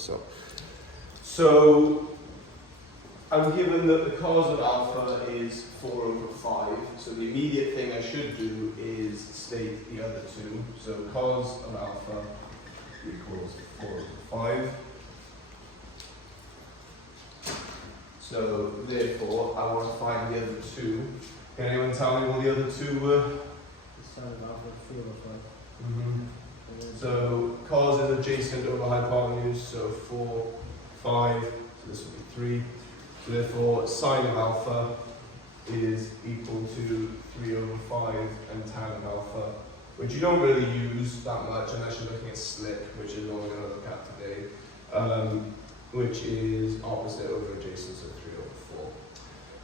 this up. So I'm given that the cos of alpha is 4 over 5. So the immediate thing I should do is state the other two. So cos of alpha equals 4 over 5. So therefore, I want to find the other two. Can anyone tell me what the other two were? The sine of alpha 4 over 5. So cos is adjacent over hypotenuse, so 4, 5, so this would be 3. So therefore, sine of alpha is equal to 3 over 5 and tan of alpha, which you don't really use that much unless you're looking at slip, which is what we're going to look at today, which is opposite over adjacent, so 3 over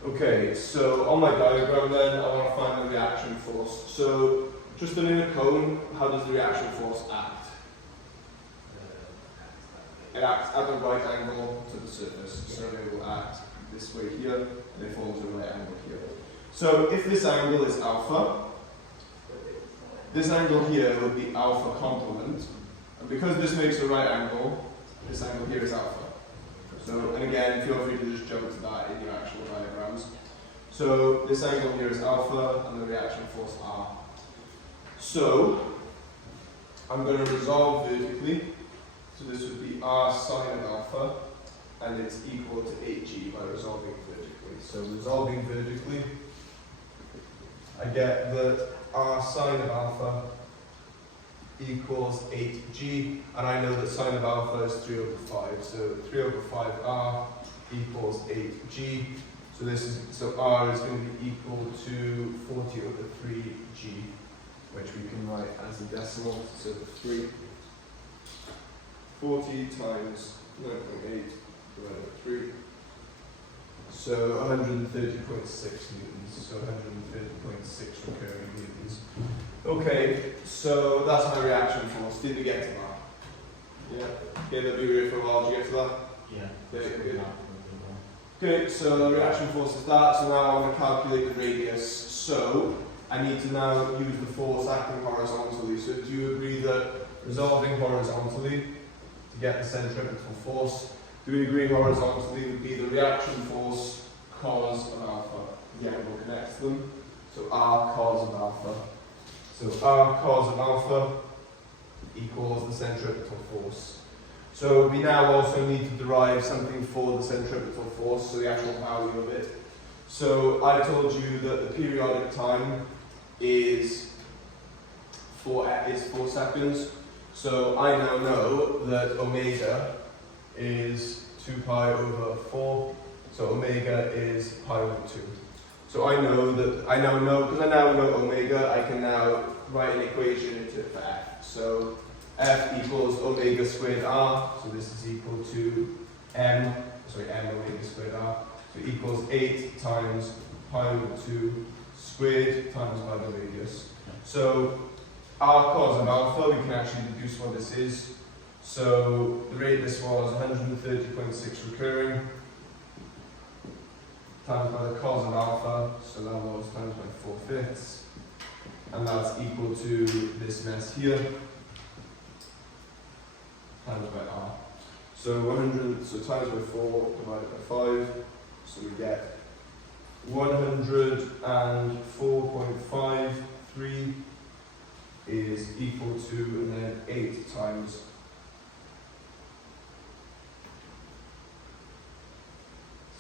4. Okay, so on my diagram then, I want to find the reaction force. So just in a cone, how does the reaction force act? It acts at a right angle to the surface, so it will act this way here, and it forms a right angle here. So if this angle is alpha, this angle here would be alpha complement, and because this makes a right angle, this angle here is alpha. So, and again, feel free to just jump to that in your actual diagrams. So this angle here is alpha, and the reaction force R. So I'm going to resolve vertically. So this would be R sine of alpha, and it's equal to 8g by resolving vertically. So resolving vertically, I get that R sine of alpha equals 8g, and I know that sine of alpha is 3 over 5. So 3 over 5r equals 8g. So r is going to be equal to 40 over 3g, which we can write as a decimal. So 40 times 9.8 divided by 3. So 130.6 newtons. So 130.6 recurring newtons. Okay, so that's my reaction force. Did we get to that? Yeah. Okay, that'll be here for a while. Did you get to that? Yeah. Okay, good. Good, so the reaction force is that. So now I'm going to calculate the radius. So I need to now use the force acting horizontally. So do you agree that resolving horizontally to get the centripetal force, do we agree horizontally would be the reaction force cos of alpha? The angle connects them. So R cos of alpha. So R cos of alpha equals the centripetal force. So we now also need to derive something for the centripetal force, so the actual value of it. So I told you that the periodic time is 4 seconds. So I now know that omega is 2 pi over 4. So omega is pi over 2. So I know that, because I now know omega, I can now write an equation for F. So F equals omega squared R, so this is equal to m omega squared R, so equals 8 times pi over 2 squared times by the radius. So R cos of alpha, we can actually deduce what this is. So the radius was 130.6 recurring, times by the cos of alpha, so that was times by 4/5, and that's equal to this mess here, times by r. So 100, so times by 4 divided by 5, so we get 104.53 is equal to, and then 8 times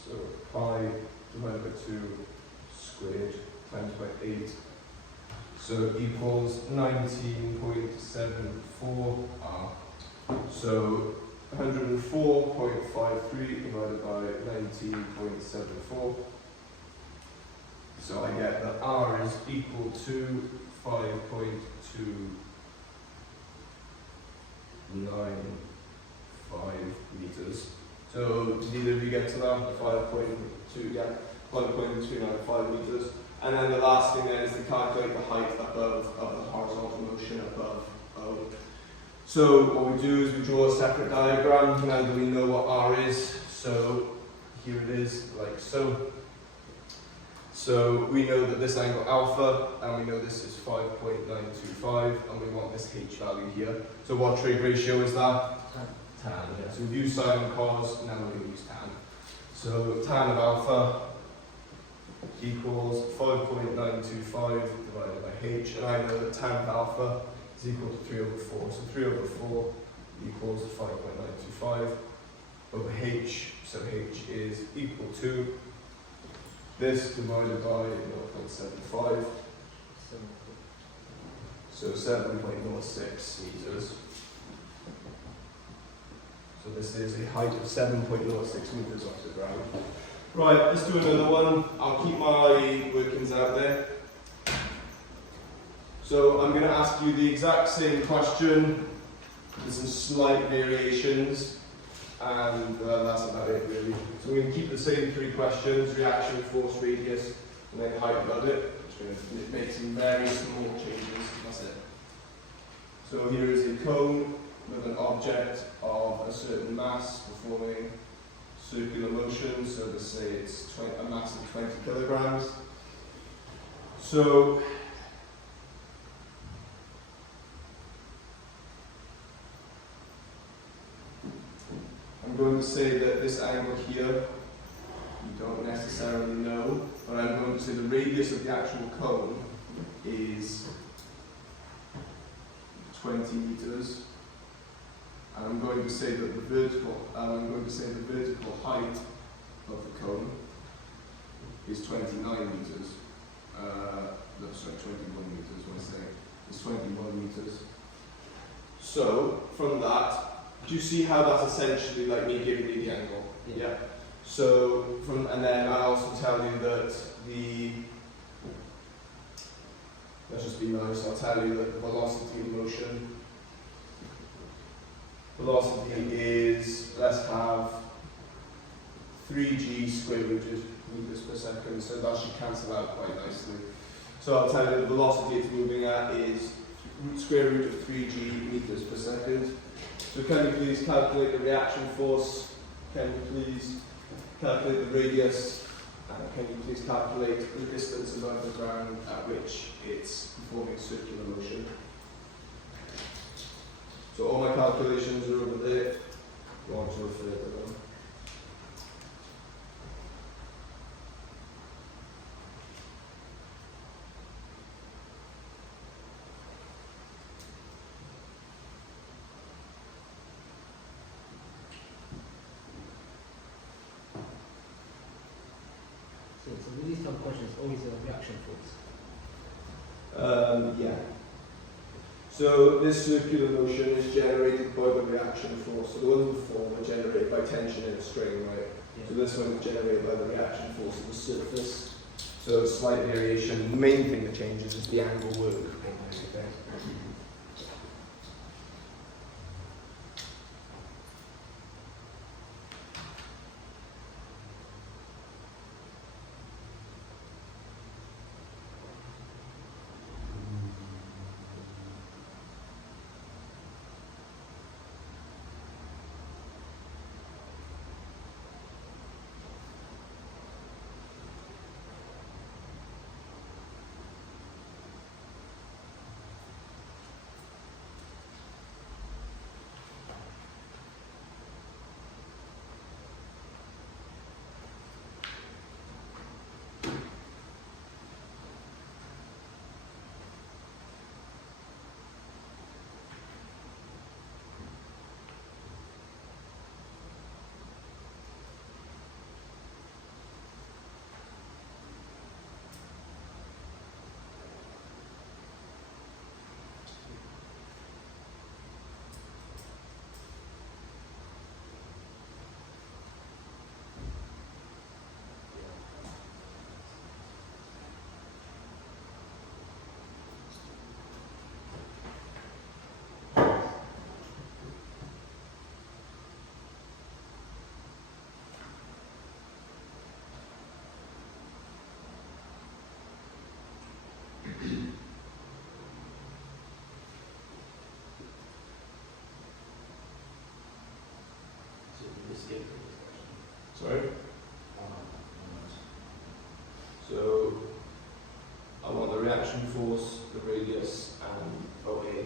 so pi divided by 2 squared times by 8, so equals 19.74 r. So 104.53 divided by 19.74. So I get that r is equal to 5.295 meters. So did either of you get to that? 5.2, yeah, 5.295 meters. And then the last thing then is to calculate the height above of the horizontal motion above O. So what we do is we draw a separate diagram now that we know what R is. So here it is, like so. So we know that this angle alpha, and we know this is 5.925, and we want this H value here. So what trig ratio is that? tan, yeah. So we've used sine and cos, now we're going to use tan. So tan of alpha equals 5.925 divided by h, and I know that tan of alpha is equal to 3 over 4. So 3 over 4 equals 5.925 over h, so h is equal to this divided by 0.75, so 7.06 meters. So this is a height of 7.06 meters off the ground. Right, let's do another one. I'll keep my workings out there. So I'm going to ask you the exact same question. There's some slight variations, and that's about it really. So we're going to keep the same three questions: reaction, force, radius, and then height above it. Just going to make some very small changes. That's it. So here is a cone with an object of a certain mass performing circular motion. So let's say it's a mass of 20 kilograms. So I'm going to say that this angle here, you don't necessarily know, but I'm going to say the radius of the actual cone is 20 meters. And I'm going to say that the vertical height of the cone is 29 meters. No, sorry, 21 meters, what I say, is 21 meters. So, from that, do you see how that's essentially like me giving you the angle? Yeah. So, and then I also tell you that let's just be nice, I'll tell you that the velocity of motion, velocity is, let's have 3g square root of meters per second, so that should cancel out quite nicely. So I'll tell you the velocity it's moving at is square root of 3g meters per second. So can you please calculate the reaction force? Can you please calculate the radius? And can you please calculate the distance above the ground at which it's performing circular motion? So all my calculations are over there. You want to refer to them. So with these type of questions, always a reaction force. Yeah. So this circular motion is generated by the reaction force. So the ones before were generated by tension in a string, right? Yeah. So this one is generated by the reaction force of the surface. So slight variation. The main thing that changes is the angle work. Okay. Sorry? So I want the reaction force, the radius, and OA.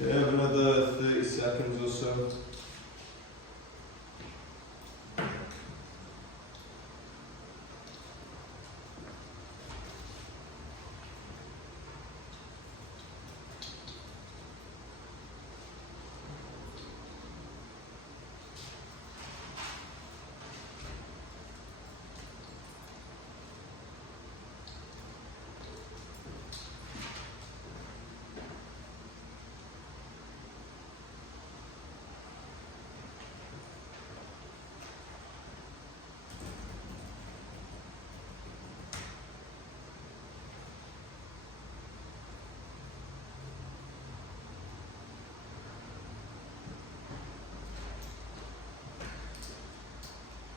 You have another 30 seconds or so.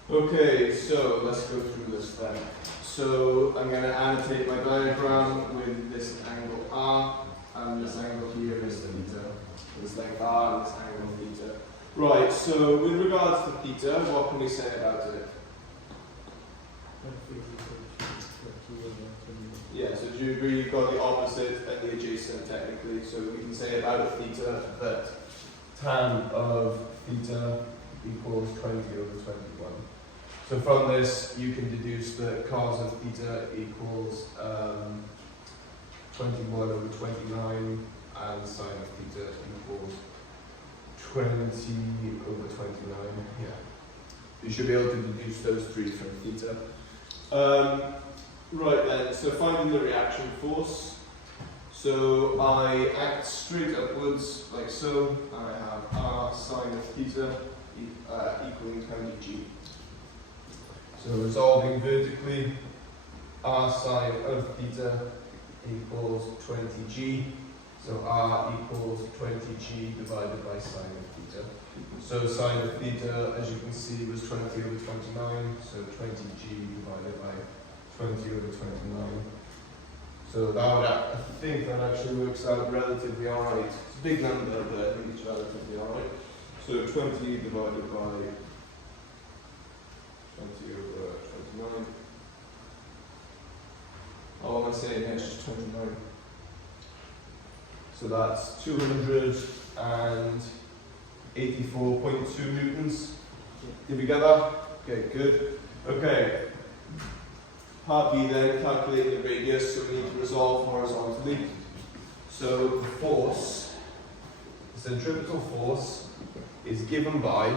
Okay, so let's go through this then. So I'm going to annotate my diagram with this angle R, and this angle here is theta. This length R and this angle theta. Right, so with regards to theta, what can we say about it? Yeah, so do you agree you've got the opposite and the adjacent technically? So we can say about theta that tan of theta equals 20 over 21. So from this, you can deduce that cos of theta equals 21 over 29, and sine of theta equals 20 over 29. Yeah. You should be able to deduce those three from theta. Right then, so finding the reaction force. So I act straight upwards, like so, and I have R sine of theta equaling 20g. So resolving vertically, R sine of theta equals 20g. So R equals 20g divided by sine of theta. So sine of theta, as you can see, was 20 over 29. So 20g divided by 20 over 29. So that would, I think that actually works out relatively alright. It's a big number, but I think it's relatively alright. So 20 divided by 20 over 29. Oh, what am I saying here? It's just 29. So that's 284.2 newtons. Did we get that? Okay, good. Okay. Part B then, calculate the radius, so we need to resolve horizontally. So the force, the centripetal force, is given by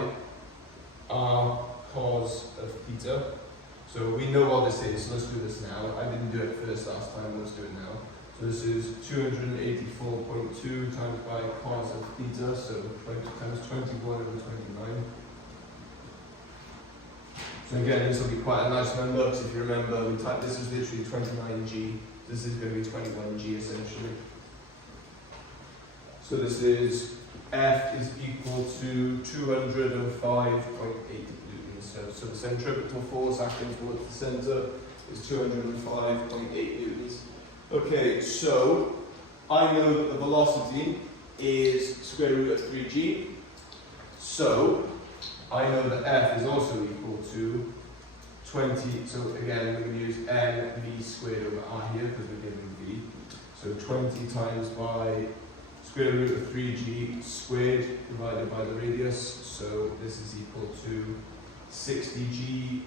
R cos of theta. So we know what this is, so let's do this now. I didn't do it first last time, let's do it now. So this is 284.2 times by cos of theta, so 20 times 21 over 29. So again, this will be quite a nice number, because if you remember, we typed this is literally 29g. This is going to be 21g essentially. So this is F is equal to 205.8 newtons. So the centripetal force acting towards the centre is 205.8 newtons. Okay, so I know that the velocity is square root of 3g. So I know that F is also equal to 20, so again we're going to use mv squared over r here because we're given v. So 20 times by square root of 3g squared divided by the radius, so this is equal to 60g,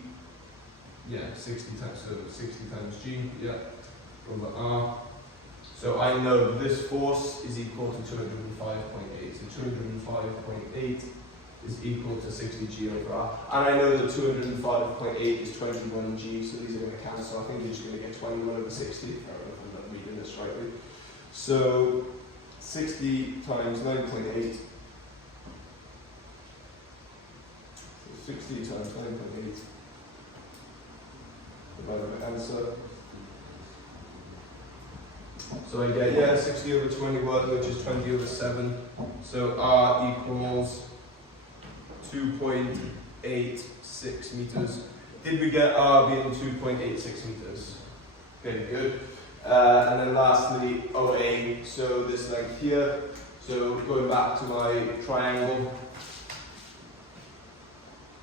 yeah, 60 times, so 60 times g, yeah, over r. So I know this force is equal to 205.8, so 205.8 is equal to 60g over r. And I know that 205.8 is 21g, so these are going to cancel. I think you're just going to get 21 over 60, I don't know if I'm not reading this rightly. So 60 times 9.8, 60 times 9.8, divided by answer. So I get, yeah, 60 over 21, which is 20 over 7. So r equals 2.86 meters. Did we get r being 2.86 meters? Okay, good. And then lastly, OA, so this length here. So going back to my triangle.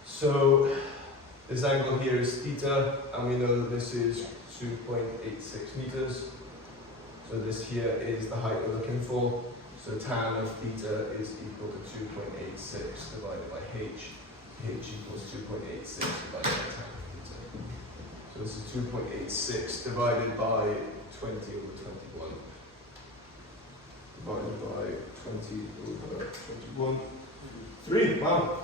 So this angle here is theta, and we know that this is 2.86 meters. So this here is the height we're looking for. So tan of theta is equal to 2.86 divided by h. H equals 2.86 divided by tan of theta. So this is 2.86 divided by 20 over 21. Divided by 20 over 21. 3, wow.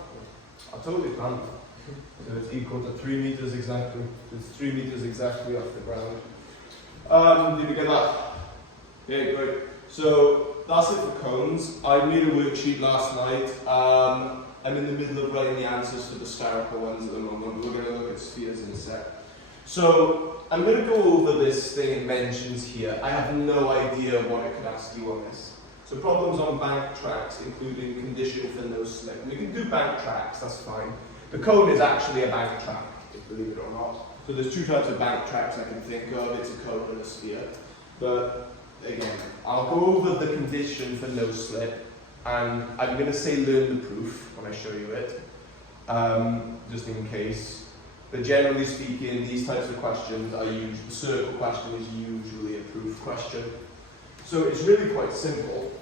I totally planned that. So it's equal to 3 meters exactly. It's 3 meters exactly off the ground. Did you get that? Yeah, great. So that's it for cones. I made a worksheet last night. I'm in the middle of writing the answers for the spherical ones at the moment. We're going to look at spheres in a sec. So I'm going to go over this thing it mentions here. I have no idea what it could ask you on this. So problems on bank tracks, including condition for no slip. We can do bank tracks, that's fine. The cone is actually a bank track, believe it or not. So there's 2 types of bank tracks I can think of. It's a cone and a sphere. But again, I'll go over the condition for no slip, and I'm going to say learn the proof when I show you it, just in case. But generally speaking, these types of questions are usually, the circle question is usually a proof question. So it's really quite simple.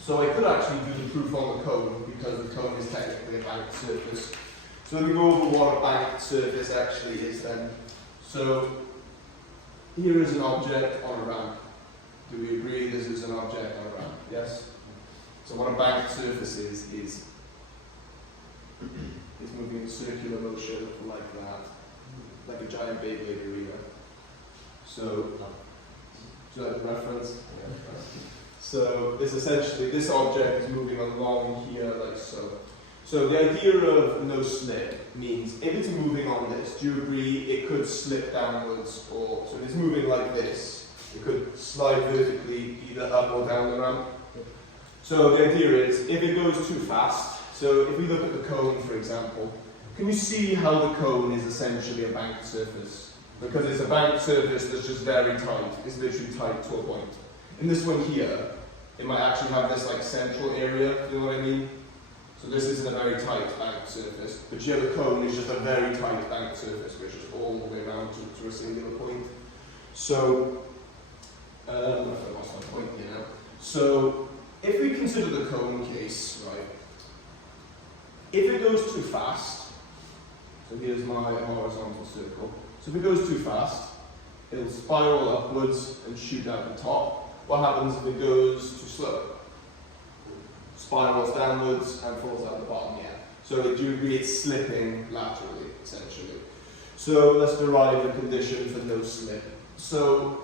So I could actually do the proof on the cone, because the cone is technically a banked surface. So let me go over what a banked surface actually is then. So here is an object on a ramp. Do we agree this is an object on a ramp? Yes? So what a banked surface is moving in circular motion like that, like a giant Beyblade arena. So, do you like the reference? Yeah. So this essentially, this object is moving along here like so. So the idea of no slip means if it's moving on this, do you agree it could slip downwards, or so if it's moving like this, it could slide vertically either up or down the ramp. So the idea is if it goes too fast, so if we look at the cone for example, can you see how the cone is essentially a banked surface? Because it's a banked surface that's just very tight, it's literally tight to a point. In this one here, it might actually have this like central area, you know what I mean? So this isn't a very tight banked surface, but here the cone is just a very tight banked surface, which is all the way around to a singular point. So, I lost my point here now. So, if we consider the cone case, right, if it goes too fast, so here's my horizontal circle, so if it goes too fast, it'll spiral upwards and shoot out the top. What happens if it goes too slow? Spirals downwards and falls out the bottom, yeah. So do you agree it's slipping laterally, essentially? So let's derive a condition for no slip. So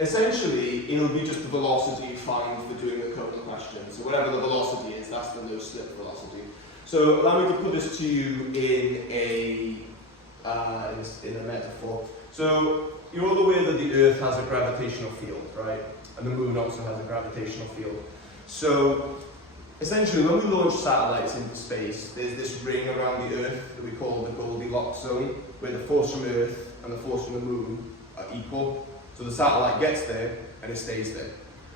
essentially, it'll be just the velocity you find for doing the cone question. So whatever the velocity is, that's the no slip velocity. So allow me to put this to you in a metaphor. So you're all aware that the Earth has a gravitational field, right? And the Moon also has a gravitational field. So essentially, when we launch satellites into space, there's this ring around the Earth that we call the Goldilocks zone, where the force from Earth and the force from the Moon are equal. So the satellite gets there, and it stays there.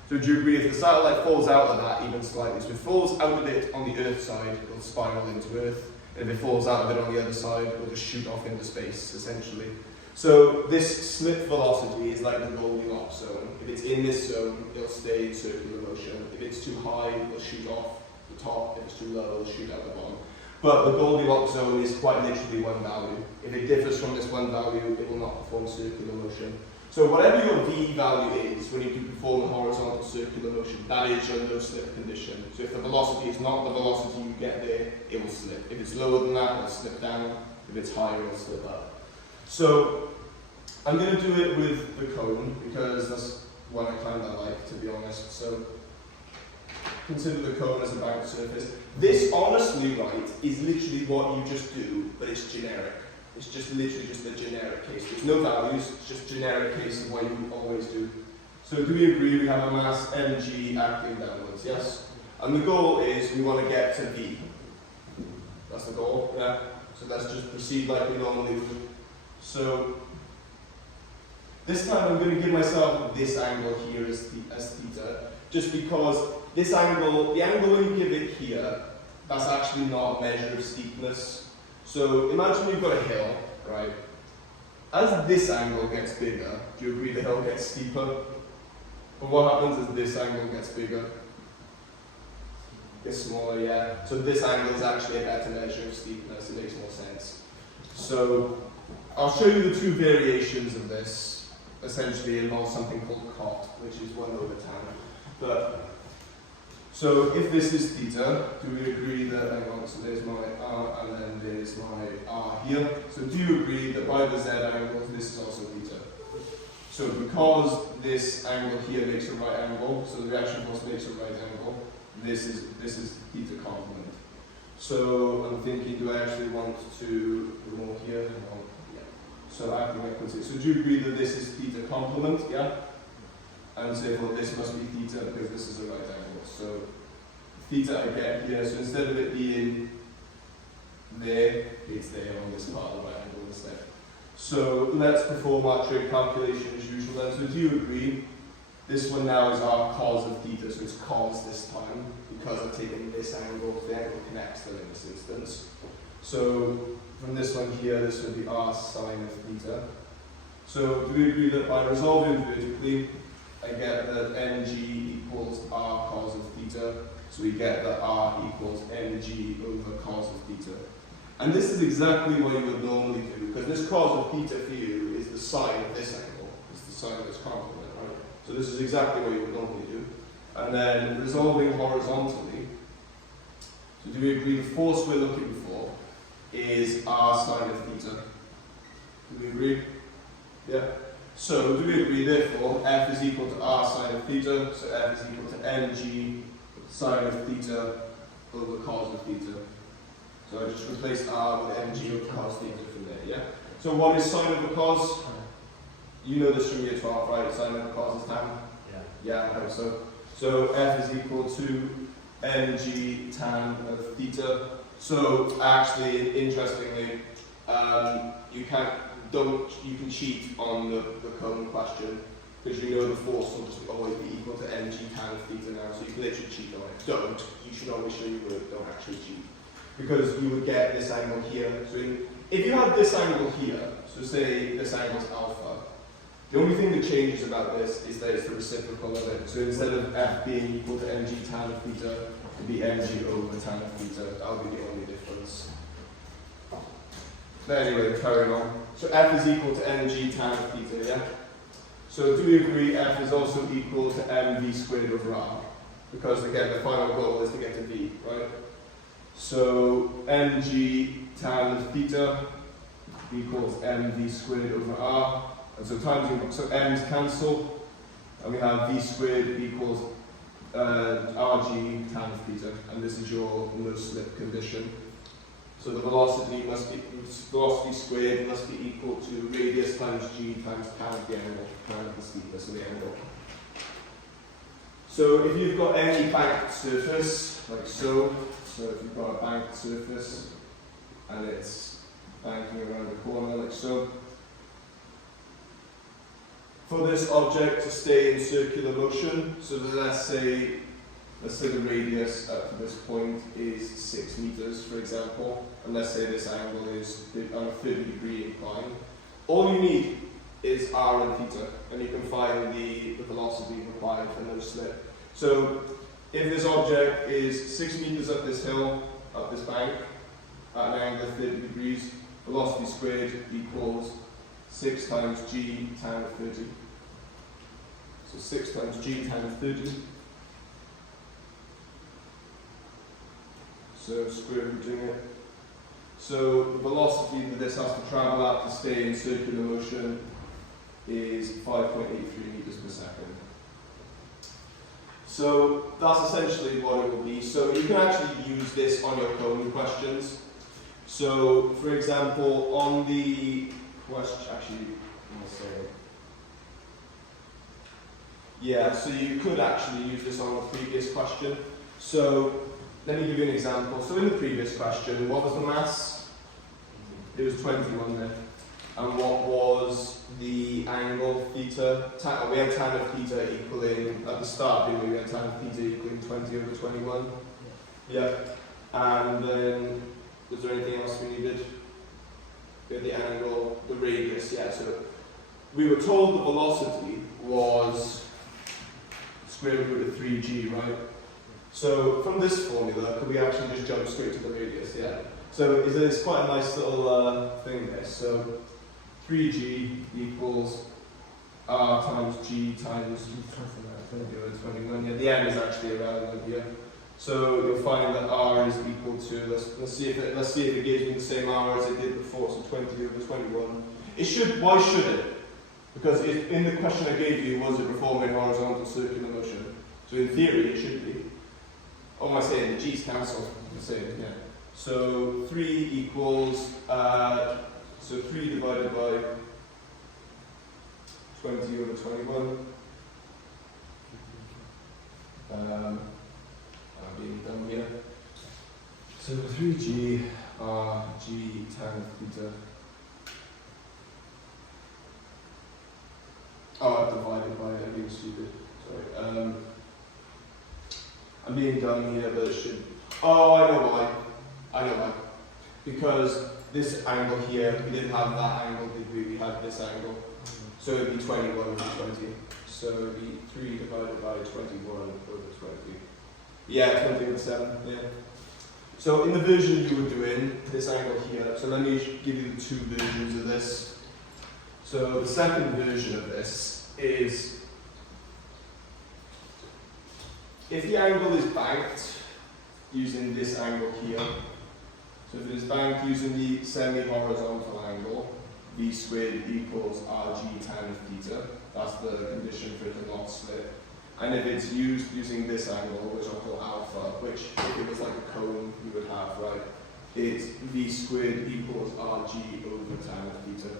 So do you agree if the satellite falls out of that even slightly, so if it falls out of it on the Earth side, it'll spiral into Earth, and if it falls out of it on the other side, it'll just shoot off into space, essentially. So this slip velocity is like the Goldilocks zone. If it's in this zone, it'll stay in circular motion. If it's too high, it'll shoot off the top. If it's too low, it'll shoot out the bottom. But the Goldilocks zone is quite literally one value. If it differs from this one value, it will not perform circular motion. So whatever your V value is when you can perform a horizontal circular motion, that is your no slip condition. So if the velocity is not the velocity you get there, it will slip. If it's lower than that, it'll slip down. If it's higher, it'll slip up. So I'm going to do it with the cone because that's what I kind of like, to be honest. So consider the cone as a banked surface. This, honestly, right, is literally what you just do, but it's generic. It's just literally just a generic case. There's no values, it's just generic case of what you always do. So do we agree we have a mass mg acting downwards, yes? And the goal is we want to get to V. That's the goal, yeah? So let's just proceed like we normally would. So this time I'm going to give myself this angle here as theta, just because this angle, the angle when you give it here, that's actually not a measure of steepness. So imagine you've got a hill, right? As this angle gets bigger, do you agree the hill gets steeper? But what happens as this angle gets bigger? Gets smaller, yeah. So this angle is actually a better measure of steepness. It makes more sense. So I'll show you the two variations of this. Essentially, it involves something called cot, which is 1 over tan. But so if this is theta, do we agree that, hang on, so there's my r and then there's my r here. So do you agree that by the z angle, this is also theta? So because this angle here makes a right angle, so the reaction force makes a right angle, this is theta complement. So I'm thinking, do I actually want to go more here? Yeah. So acting equity. So do you agree that this is theta complement? Yeah? And say, well, this must be theta because this is a right angle. So theta I get here, so instead of it being there, it's there on this part of the right angle instead. So let's perform our trig calculation as usual then. So do you agree? This one now is our cos of theta, so it's cos this time, because I've taken this angle, the angle connects them in this instance. So from this one here, this would be r sine of theta. So do we agree that by resolving vertically, I get that ng equals r cos of theta, so we get that r equals ng over cos of theta. And this is exactly what you would normally do, because this cos of theta for you is the sine of this angle, it's the sine of this complement, right? So this is exactly what you would normally do. And then resolving horizontally, so do we agree the force we're looking for is r sine of theta? Do we agree? Yeah? So do we agree therefore f is equal to r sine of theta, so f is equal to ng sine of theta over cos of theta. So I just replace r with ng over cos theta from there, yeah? So what is sine over cos? You know this from year 12, right? Sine over cos is tan? Yeah. Yeah, I hope so. So f is equal to ng tan of theta. So actually, interestingly, you can cheat on the cone question because you know the force will just always be equal to ng tan of theta now. So you can literally cheat on it. Don't. You should always show your work. Don't actually cheat because you would get this angle here. So if you had this angle here, so say this angle is alpha. The only thing that changes about this is that it's the reciprocal of it. So instead of f being equal to ng tan of theta, it'd be ng over tan of theta. That'll be the only difference. But anyway, carrying on. So f is equal to ng tan of theta, yeah? So do we agree f is also equal to mv squared over r? Because again, the final goal is to get to v, right? So ng tan of theta equals mv squared over r. And so so m's cancel, and we have v squared equals rg tan of theta, and this is your no slip condition. So the velocity squared must be equal to radius times g times tan of the angle, tan of the steepness of the angle. So if you've got any banked surface, like so if you've got a banked surface and it's banking around the corner like so, for this object to stay in circular motion, so that let's say the radius up to this point is 6 meters, for example, and let's say this angle is on a 30-degree incline. All you need is r and theta, and you can find the velocity required for no slip. So if this object is 6 meters up this hill, up this bank, at an angle of 30 degrees, velocity squared equals 6 times g tan of 30. So 6 times g tan of 30. So square rooting it. So the velocity that this has to travel at to stay in circular motion is 5.83 meters per second. So that's essentially what it will be. So you can actually use this on your cone questions. So for example, on the question, yeah, so you could actually use this on the previous question. So let me give you an example. So in the previous question, what was the mass? It was 20, wasn't it? And what was the angle theta? We had tan of theta equaling, at the start, didn't we? We had tan of theta equaling 20 over 21. Yeah. And then, was there anything else we needed? We had the angle, the radius, yeah. So we were told the velocity was square root of 3g, right? So from this formula, could we actually just jump straight to the radius? Yeah. So it's quite a nice little thing there. So 3g equals r times g times 21. Yeah, the m is actually irrelevant here. So you'll find that r is equal to, let's see if it gives me the same r as it did before, so 20 over 21. It should, why should it? Because in the question I gave you, was it performing horizontal circular motion? So in theory it should be. Oh, am I saying the g's cancel? The same, yeah. So 3 equals, so 3 divided by 20 over 21. I'm being dumb here. So 3g r g tan theta. Oh, I've divided by it, I'm being stupid. Sorry. I'm being dumb here, but it should. Oh, I know why. Because this angle here, we didn't have that angle, did we? We had this angle. So it would be 21 over 20. So it would be 3 divided by 21 over 20. Yeah, 20 over 7, yeah. So in the version you were doing, this angle here, so let me give you the two versions of this. So the second version of this is, if the angle is banked using this angle here, so if it is banked using the semi-horizontal angle, v squared equals rg tan theta, that's the condition for it to not slip. And if it's used using this angle, which I'll call alpha, which if it was like a cone you would have, right, it's v squared equals rg over tan theta.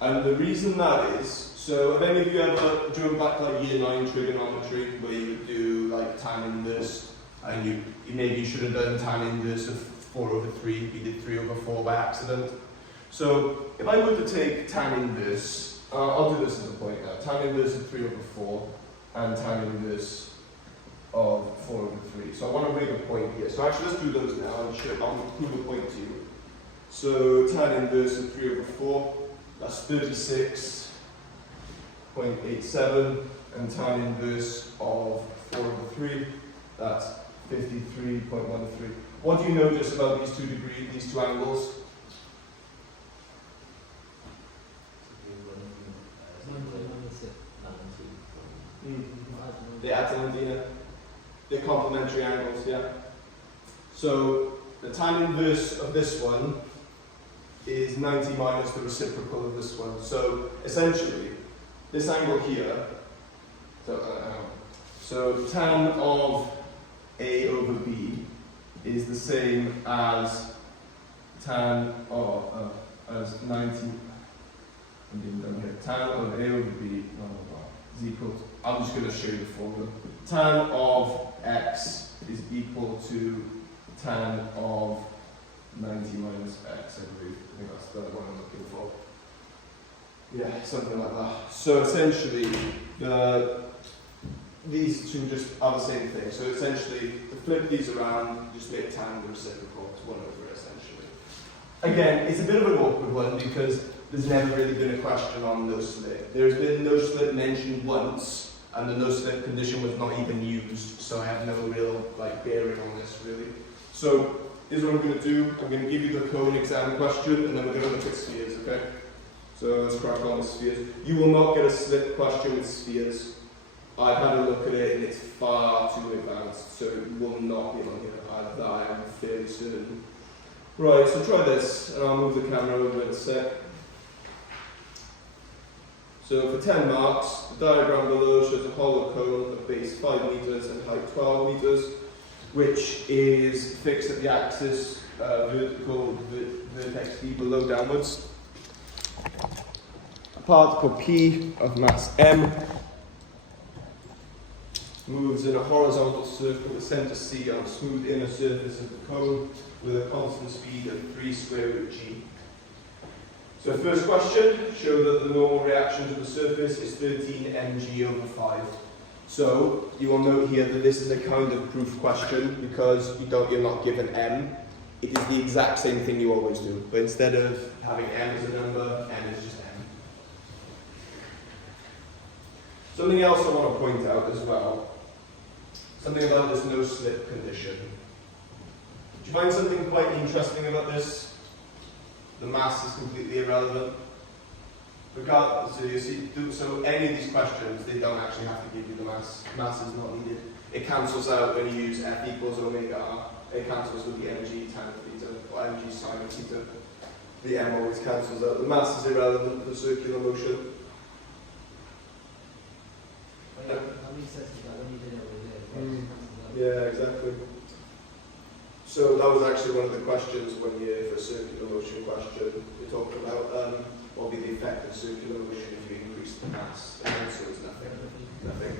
And the reason that is, so have any of you ever driven back to like year 9 trigonometry, where you would do like tan inverse, and maybe you should have done tan inverse of 4 over 3, you did 3 over 4 by accident. So if I were to take tan inverse, I'll do this as a point now, tan inverse of 3 over 4, and tan inverse of 4 over 3. So I want to make a point here. So actually let's do those now, and I'll prove a point to you. So tan inverse of 3 over 4, that's 36.87, and tan inverse of 4 over 3, that's 53.13. What do you notice about these two angles? They add to Medina. They're complementary angles, yeah. So the tan inverse of this one is 90 minus the reciprocal of this one. So essentially, this angle here, so tan of A over B is the same as tan of, as 90, I'm being done here, tan of A over B, is equal to, I'm just going to show you the formula. Tan of x is equal to tan of 90 minus x, I believe. I think that's the one I'm looking for. Yeah, something like that. So essentially, these two just are the same thing. So essentially, to flip these around, just make tan the reciprocal. It's 1 over it, essentially. Again, it's a bit of an awkward one because there's never really been a question on no slip. There's been no slip mentioned once, and the no slip condition was not even used, so I have no real bearing on this really. So here's what I'm going to do. I'm going to give you the cone exam question, and then we're going to look at spheres, okay? So let's crack on with spheres. You will not get a slip question with spheres. I've had a look at it, and it's far too advanced, so it will not be on here. I am fairly certain. Right, so try this, and I'll move the camera over in a sec. So for 10 marks, the diagram below shows a hollow cone of base 5 meters and height 12 meters, which is fixed at the axis vertical vertex D below downwards. A particle P of mass M moves in a horizontal circle with center C on a smooth inner surface of the cone with a constant speed of 3 square root g. So first question, show that the normal reaction to the surface is 13 mg over 5. So you will note here that this is a kind of proof question because you're not given m. It is the exact same thing you always do, but instead of having m as a number, m is just m. Something else I want to point out as well. something about this no slip condition. Do you find something quite interesting about this? The mass is completely irrelevant. Regardless, so you see, so any of these questions, they don't actually have to give you the mass. Mass is not needed. It cancels out when you use F equals omega r. It cancels with the mg tan theta, or mg sine theta. The m always cancels out. The mass is irrelevant for the circular motion. How many sets is that when you did it over there? Yeah, exactly. So that was actually one of the questions one year for a circular motion question. We talked about what would be the effect of circular motion if you increase the mass. The answer is nothing. Nothing.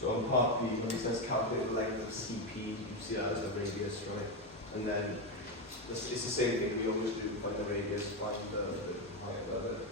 So on part B, when it says calculate the length of CP, you see that as the radius, right? And then it's the same thing we always do, find the radius, find the height of it.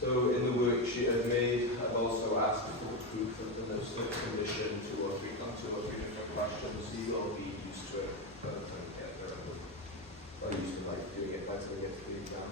So in the worksheet I've made, I've also asked for the proof of the no slip condition, two or three different questions. These will be used to it, but I don't get there. I used to like doing it by the time I get to the exam.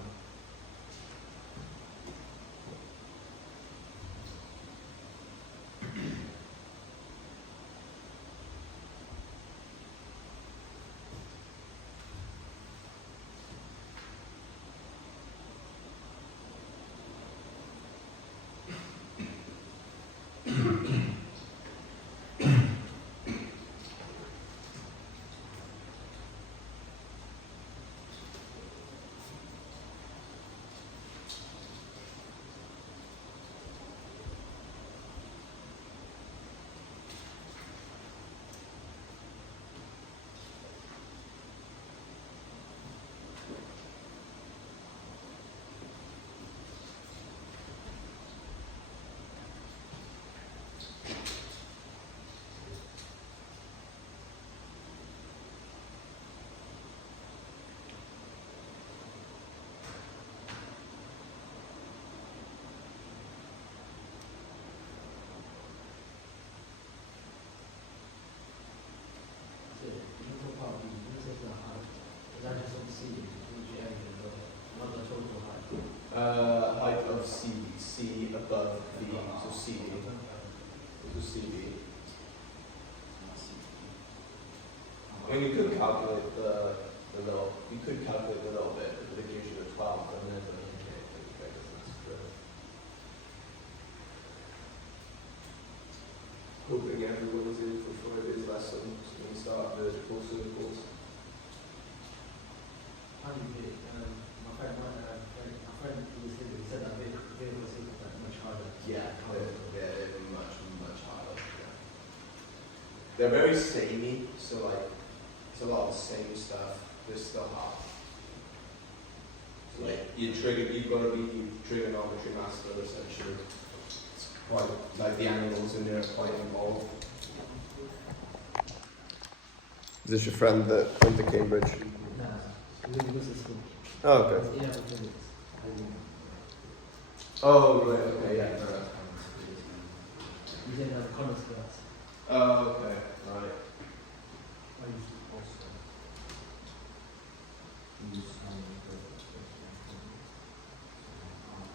just CB. I mean, you could calculate the little bit, but it gives you the 12, and then that's true. Hoping everyone is in for Friday's lesson, so we can start vertical circles. How do you get it? My friend who was here, he said that vehicle sequence is much harder. Yeah, they're much harder. Yeah. They're very samey, so like it's a lot of the same stuff. They're still hard. So like you've got to be trigonometry master essentially. It's quite like the angles in there are quite involved. Is this your friend that went to Cambridge? No, he goes to school. Oh, okay. It's 11 minutes. Oh, right, okay, yeah. You didn't have a comments class. Oh, okay, right.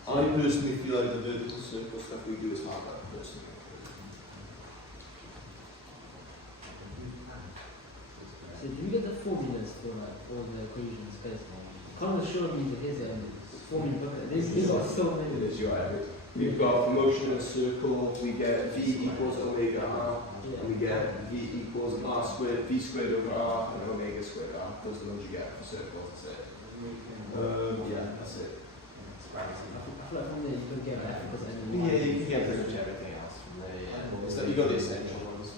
I personally feel like the vertical circle stuff we do is harder, personally. So if you get the formulas for like all the equations based on, Connor's showing me his formula booklet. These are so many. It is, you're right. We've got for motion in a circle, we get V equals omega r, and we get V equals r squared, V squared over r, and omega squared r. Those are the ones you get for circles, that's it. Yeah, that's it. I feel like from there you could get that because Yeah, you can get pretty much everything else from there, yeah. So you got the essential ones.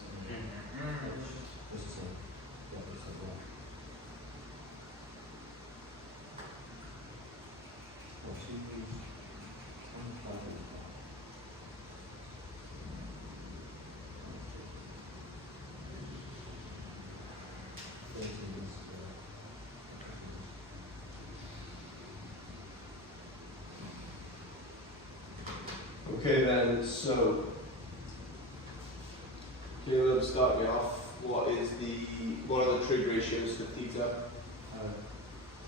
Okay then, so Caleb, start me off. What are the trig ratios to theta?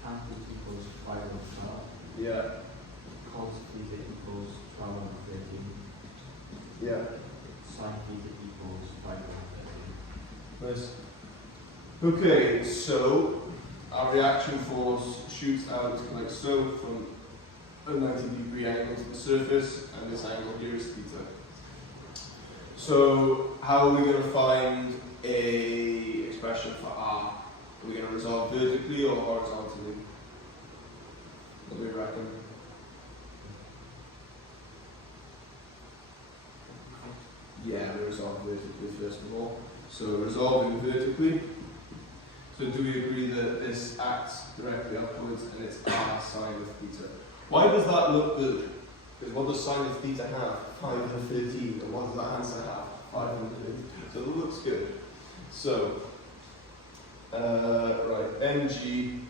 Tan theta equals 5 over 12. Yeah, Cos theta equals 12 over 13. yeah. Sin theta equals 5 over 13. Nice. Okay, so our reaction force shoots out like so from a 90-degree angle to the surface, and this angle here is theta. So how are we going to find a expression for r? Are we going to resolve vertically or horizontally? What do we reckon? Yeah, we resolve vertically first of all. So resolving vertically. So do we agree that this acts directly upwards and it's r sine of theta? Why does that look good? Because what does sine of theta have? 5 and 13. And what does that answer have? 5 and 13. So it looks good. So, right, mg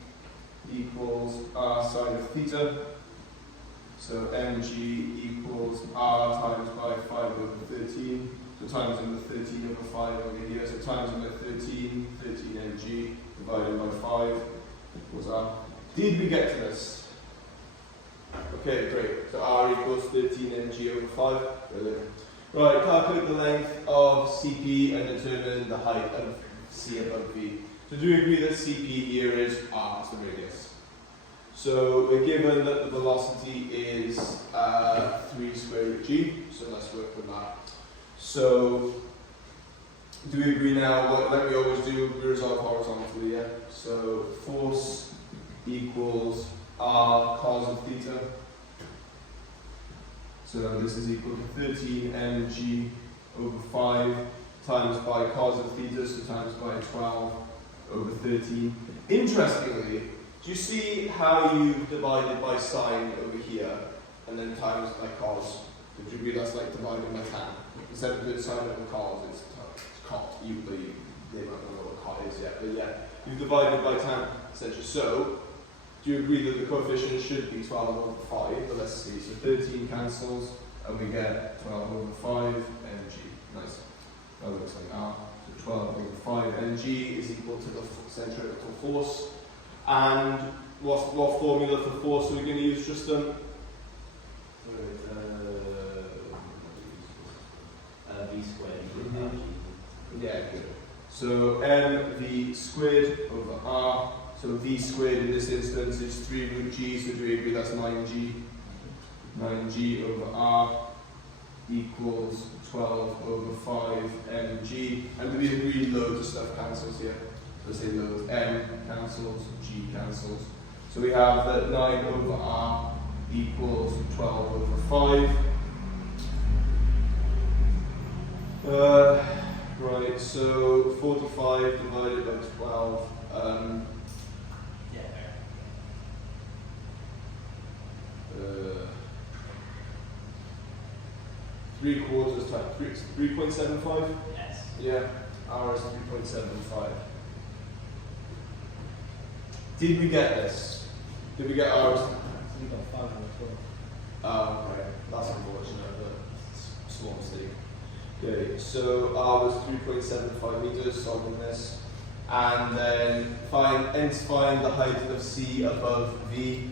equals r sine of theta. So mg equals r times by 5 over 13. So times in the 13 over 5 over here. So times in the 13 mg divided by 5 equals r. Did we get to this? Okay, great. So r equals 13 mg over 5. Brilliant. Right, calculate the length of CP and determine the height of C above V. So do we agree that CP here is r, it's the radius? So we're given that the velocity is 3 square root g, so let's work with that. So do we agree now, like we always do, we resolve horizontally, yeah? So force equals r cos of theta. So this is equal to 13 mg over 5 times by cos of theta, so times by 12 over 13. Interestingly, do you see how you've divided by sine over here and then times by cos? Did you read that's like dividing by tan? Instead of doing sine over cos, it's cot. They might not know what cot is yet, but yeah, you've divided by tan essentially. So do you agree that the coefficient should be 12 over 5? But let's see. So 13 cancels, and we get 12 over 5 mg. Nice. That looks like r. So 12 over 5 mg is equal to the centripetal force. And what formula for force are we going to use, Tristan? V squared Mhm. equals Yeah, good. So mv squared over r. So v squared in this instance is 3 root g, so do we agree that's 9g? 9g over r equals 12 over 5 mg. And do we agree loads of stuff cancels here? So say loads, m cancels, g cancels. So we have that 9 over r equals 12 over 5. Right, so 45 divided by 12. Yeah, Uh, 3/4 times 3.75? yes. Yeah, r is 3.75. Did we get this? Did we get ours? So we got 5 over 12. Oh, right. That's unfortunate, but it's a small mistake. Okay, so r was 3.75 meters, solving this. And then find the height of c above v.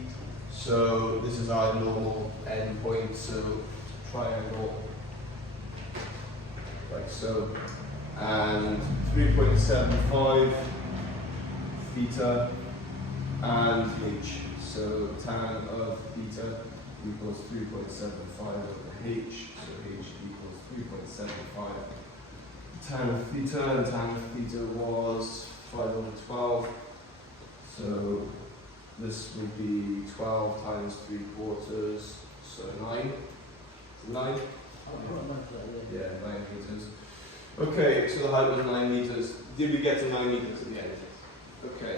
So this is our normal endpoint, so triangle. Like so. And 3.75 theta and h. So tan of theta equals 3.75 over h. So h equals 3.75 tan of theta, and tan of theta was 5 over 12. So this would be 12 times 3/4, so 9. 9? Oh, I got 9 for that, yeah. Yeah, 9 meters. Okay, so the height was 9 meters. Did we get to 9 meters at the end? Okay.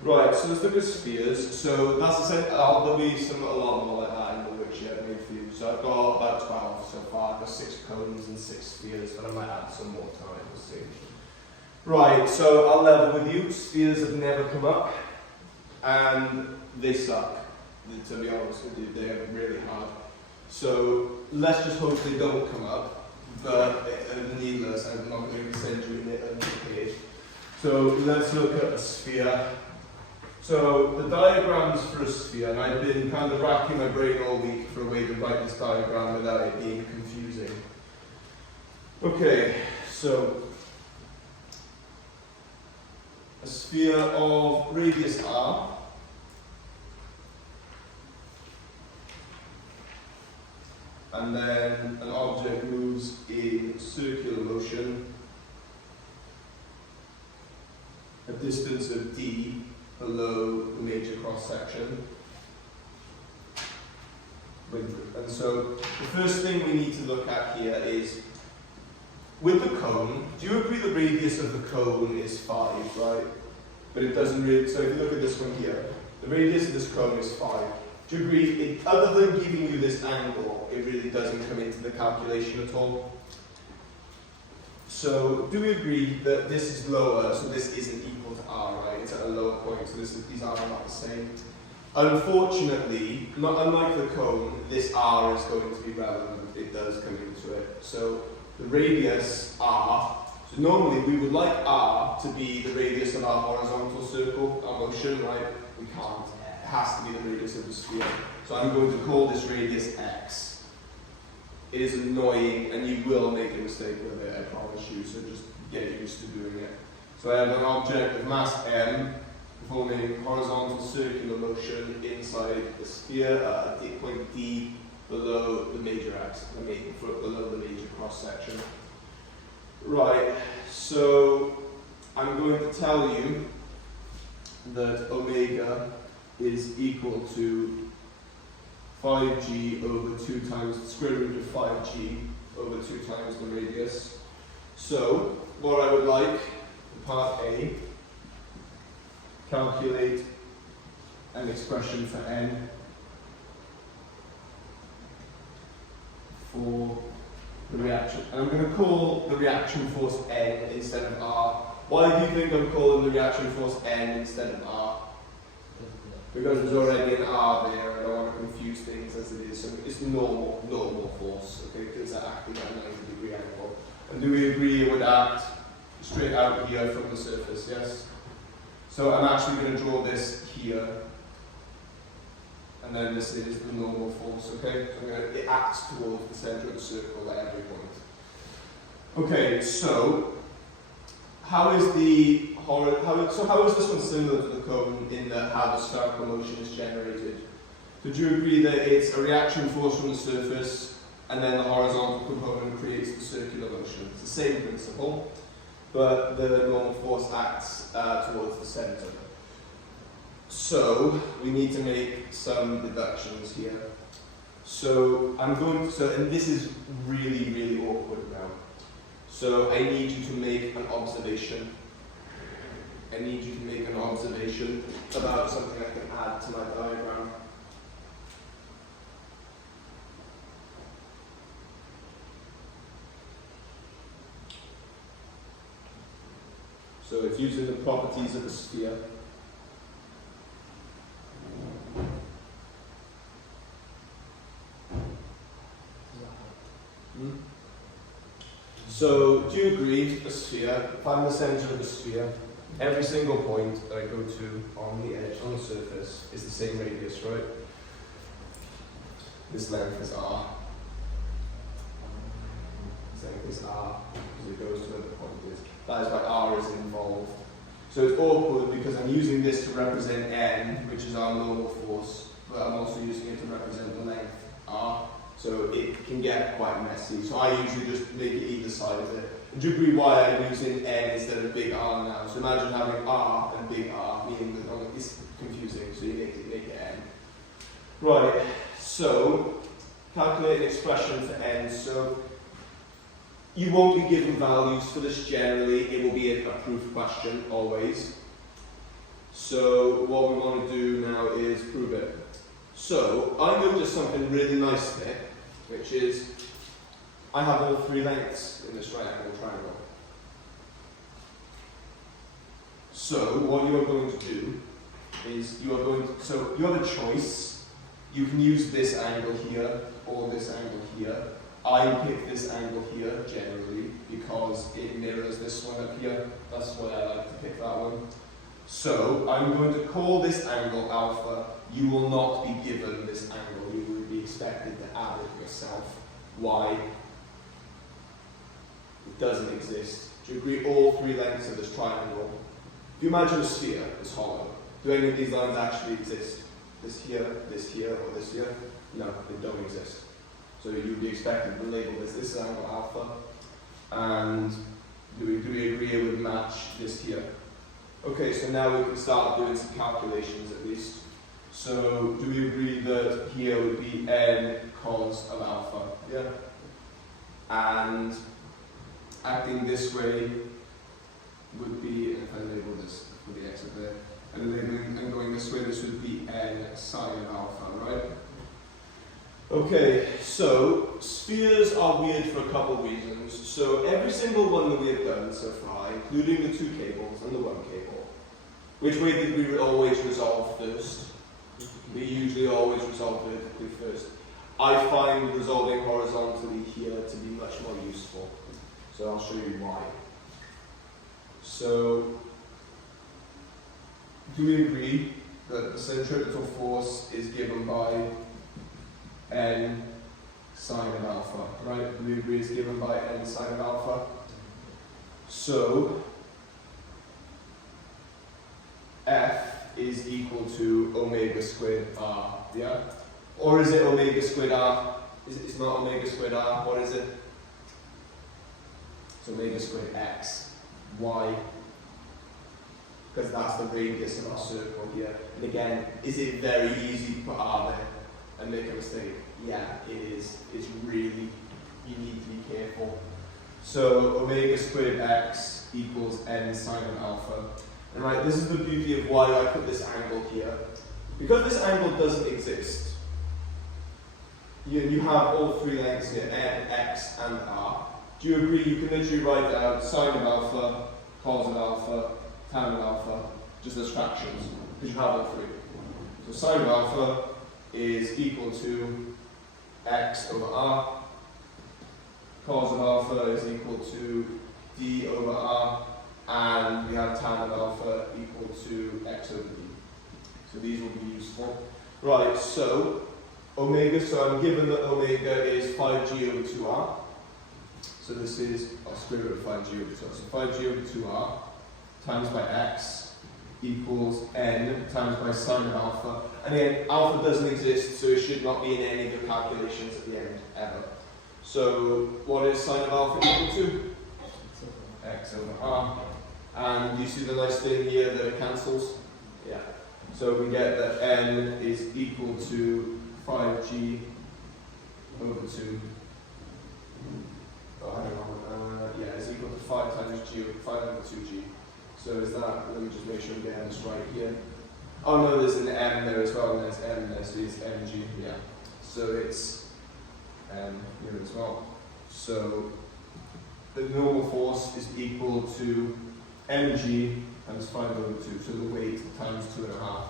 Right, so let's look at spheres. So that's essentially, there'll be a lot more like that in the worksheet I made for you. So I've got about 12 so far. I've got 6 cones and 6 spheres, but I might add some more time, we'll see. Right, so I'll level with you. Spheres have never come up, and they suck. To be honest with you, they're really hard. So let's just hope they don't come up, but needless, I'm not going to send you a new page. So let's look at a sphere. So the diagrams for a sphere, and I've been kind of racking my brain all week for a way to write this diagram without it being confusing. Okay, so a sphere of radius r and then an object moves in circular motion a distance of d below the major cross section. And so the first thing we need to look at here is with the cone, do you agree the radius of the cone is 5, right? But it doesn't really, so if you look at this one here, the radius of this cone is 5. Do you agree, other than giving you this angle, it really doesn't come into the calculation at all? So do we agree that this is lower, so this isn't equal to r, right? It's at a lower point, so these r are not the same. Unfortunately, not unlike the cone, this r is going to be relevant. It does come into it. So the radius r, so normally we would like r to be the radius of our horizontal circle, our motion, right? We can't. It has to be the radius of the sphere. So I'm going to call this radius x. It is annoying, and you will make a mistake with it, I promise you, so just get used to doing it. So I have an object of mass m performing horizontal circular motion inside the sphere at a point D below the major axis, below the major cross section. Right, so I'm going to tell you that omega is equal to 5g over 2 times the square root of 5g over 2 times the radius. So what I would like, part A, calculate an expression for n for the reaction. And I'm going to call the reaction force n instead of r. Why do you think I'm calling the reaction force n instead of r? Because there's already an r there, and I don't want to confuse things as it is. So it's normal force, okay, because it's acting at a 90-degree angle. And do we agree it would act straight out here from the surface, yes? So I'm actually going to draw this here, and then this is the normal force, okay? So it acts towards the centre of the circle at every point. Okay, so how is this one similar to the cone in that how the spherical motion is generated? So do you agree that it's a reaction force from the surface and then the horizontal component creates the circular motion? It's the same principle, but the normal force acts towards the centre. So we need to make some deductions here. So and this is really, really awkward now. So I need you to make an observation. I need you to make an observation about something I can add to my diagram. So it's using the properties of a sphere. So, do you agree, a sphere, if I'm the centre of the sphere, every single point that I go to on the edge, on the surface, is the same radius, right? This length is r. This length is r, because it goes to where the point is. That is why r is involved. So it's awkward because I'm using this to represent n, which is our normal force, but I'm also using it to represent the length, r. So it can get quite messy. So I usually just make it either side of it. And do you agree why I'm using n instead of big R now? So imagine having R and big R, meaning that it's confusing, so you make it n. Right, so calculate an expression for n. So you won't be given values for this generally. It will be a proof question, always. So what we want to do now is prove it. So I noticed something really nice there, which is I have all three lengths in this right angle triangle. So what you are going to do is you have a choice. You can use this angle here or this angle here. I pick this angle here generally because it mirrors this one up here. That's why I like to pick that one. So I'm going to call this angle alpha. You will not be given this angle. You will be expected to add it yourself. Why? It doesn't exist. Do you agree all three lengths of this triangle? If you imagine a sphere is hollow, do any of these lines actually exist? This here, or this here? No, they don't exist. So you'd be expected to label this angle alpha. And do we agree it would match this here? Okay, so now we can start doing some calculations at least. So do we agree that here would be n cos of alpha? Yeah. And acting this way would be, if I label this with the x up there, and labeling and going this way, this would be n sine of alpha, right? Okay, so spheres are weird for a couple of reasons. So every single one that we have done so far, including the two cables and the one cable, which way did we always resolve first? We usually always resolve vertically first. I find resolving horizontally here to be much more useful. So I'll show you why. So, do we agree that the centripetal force is given by n sine of alpha, right? Do we agree it's given by n sine of alpha? So, F is equal to omega squared r, yeah? Or is it omega squared r? It's not omega squared r, what is it? It's omega squared x. Why? Because that's the radius of our circle here. And again, is it very easy to put r there and make a mistake? Yeah, it is. It's really, you need to be careful. So omega squared x equals n sine of alpha. And right, this is the beauty of why I put this angle here. Because this angle doesn't exist, you have all three lengths here, n, x, and r. Do you agree you can literally write out sine of alpha, cos of alpha, tan of alpha, just as fractions, because you have all three. So sine of alpha is equal to x over r, cos of alpha is equal to d over r, and we have tan of alpha equal to x over d. So these will be useful. Right, so omega, so I'm given that omega is 5g over 2r. So this is our square root of 5g over 2. So 5g over 2r times by x equals n times by sine of alpha. And again, alpha doesn't exist, so it should not be in any of your calculations at the end, ever. So what is sine of alpha equal to? X over r. And you see the nice thing here that it cancels? Yeah. So we get that n is equal to 5g over 2. Oh, hang on. Yeah, it's equal to 5 times g, 5 over 2g. So is that, let me just make sure I'm getting this right here. Oh no, there's an m there as well, and there's m there, so it's mg, yeah. So it's here as well. So the normal force is equal to mg times 5 over 2, so the weight times 2.5.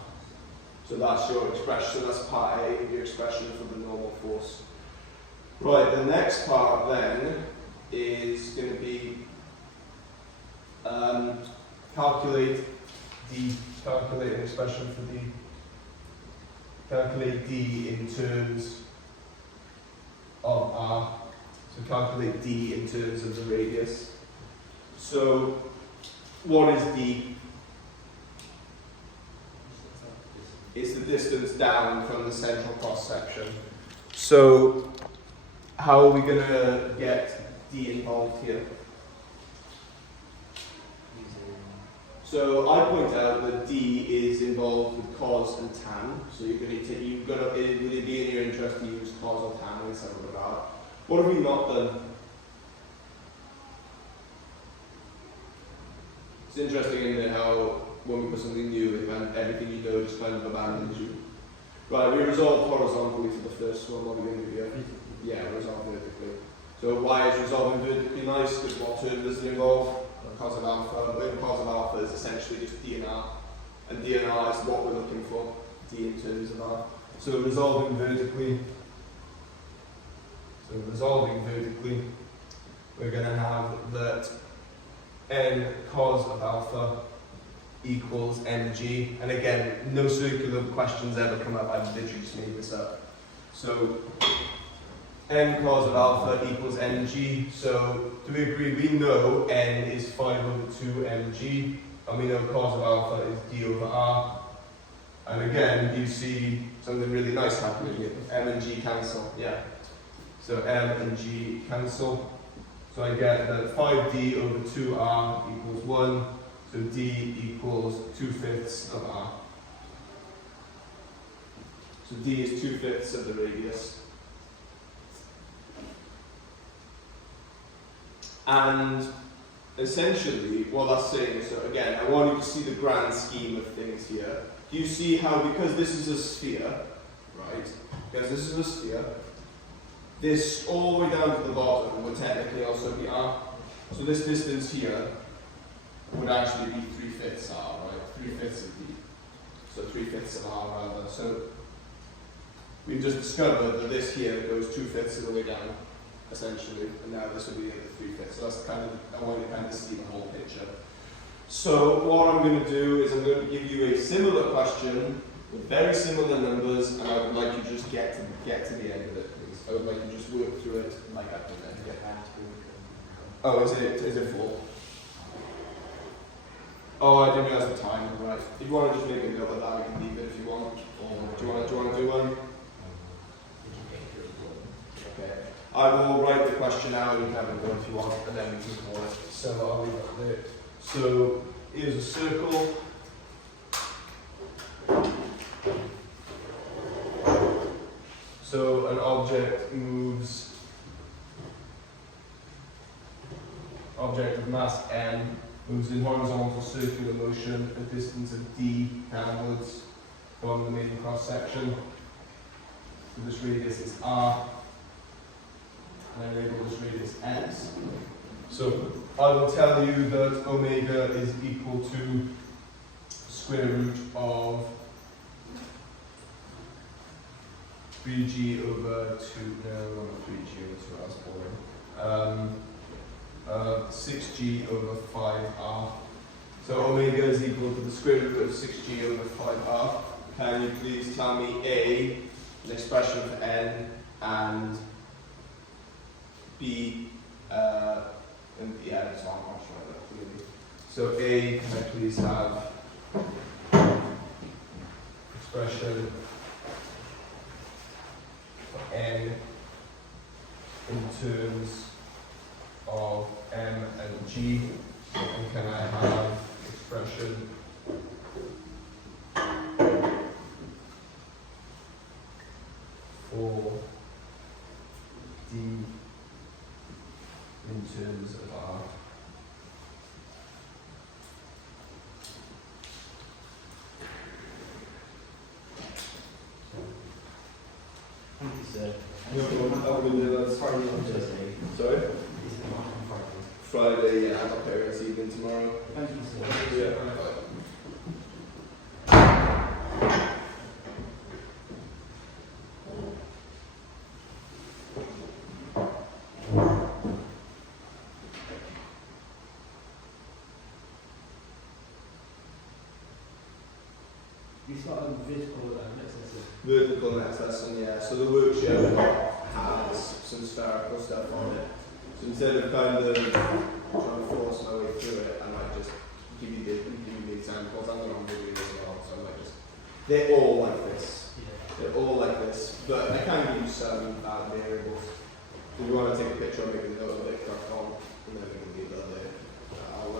So that's your expression, so that's part A of your expression for the normal force. Right, the next part then is going to be calculate an expression for D. Calculate D in terms of R. So calculate D in terms of the radius. So what is D? It's the distance down from the central cross section. So how are we going to get D involved here? So I point out that D is involved with cos and tan. So you're going to will it be in your interest to use cos or tan in some regard? What have we not done? It's interesting, isn't it, how when we put something new, everything you know just kind of abandons you. Right, we resolved horizontally for the first one. What are we going to do here? Yeah, resolve vertically. So why is resolving vertically nice? Because what term does it involve? Cos of alpha. The cos of alpha is essentially just D and R. And D and R is what we're looking for. D in terms of R. So resolving vertically. We're going to have that n cos of alpha equals mg. And again, no circular questions ever come up. I've literally just made this up. So n cos of alpha equals mg. So do we agree? We know n is 5 over 2 mg, and we know cos of alpha is d over r. And again, you see something really nice happening here. M and g cancel. Yeah. So m and g cancel. So I get that 5d over 2r equals 1. So d equals 2/5 of r. So d is 2/5 of the radius. And essentially, what that's saying, so again, I want you to see the grand scheme of things here. Do you see how, because this is a sphere, right? Because this is a sphere, this all the way down to the bottom would technically also be r. So this distance here would actually be 3/5 r, right? 3/5 of d. So 3/5 of r rather. So we've just discovered that this here goes 2/5 of the way down, essentially, and now this will be the 3/5. So that's kind of, I want you to kind of see the whole picture. So what I'm going to do is I'm going to give you a similar question with very similar numbers, and I would like you to just get to the end of it, please. I would like you to just work through it like that. Oh, is it full? Oh, I didn't realize the time. Right. If you want to just make a note of that, we can leave it if you want. Or do you want to do one? Okay. I will write the question out. You can have it go if you want, and then we can call it. So I'll leave it there. So here's a circle. So an object moves. Object of mass m moves in horizontal circular motion a distance of d downwards from the main cross section. So this radius is r, and I label this radius x. So I will tell you that omega is equal to square root of 3g over 2, no, not 3g over 2, that's boring. 6g over 5r. So omega is equal to the square root of 6g over 5r. Can you please tell me A, an expression for n, and B, And yeah, that's all I'm trying to really. So A, can I please have expression for N in terms of M and G? And can I have expression for D in terms of R? Thank you, sir. No problem, I will do that. Sorry, on Thursday. Sorry? Is it not on Friday? Friday, yeah, I've got parents' evening tomorrow. Thank you, sir. Yeah. You start on vertical next lesson. Vertical next lesson, yeah. So the worksheet we've got has some spherical stuff on it. So instead of kind of trying to force my way through it, I might just give you the examples. I'm going on video as well, so I might just. They're all like this. They're all like this, but I can use some variables. If you want to take a picture or make a note of it, crack on, and then we can leave that there. I'll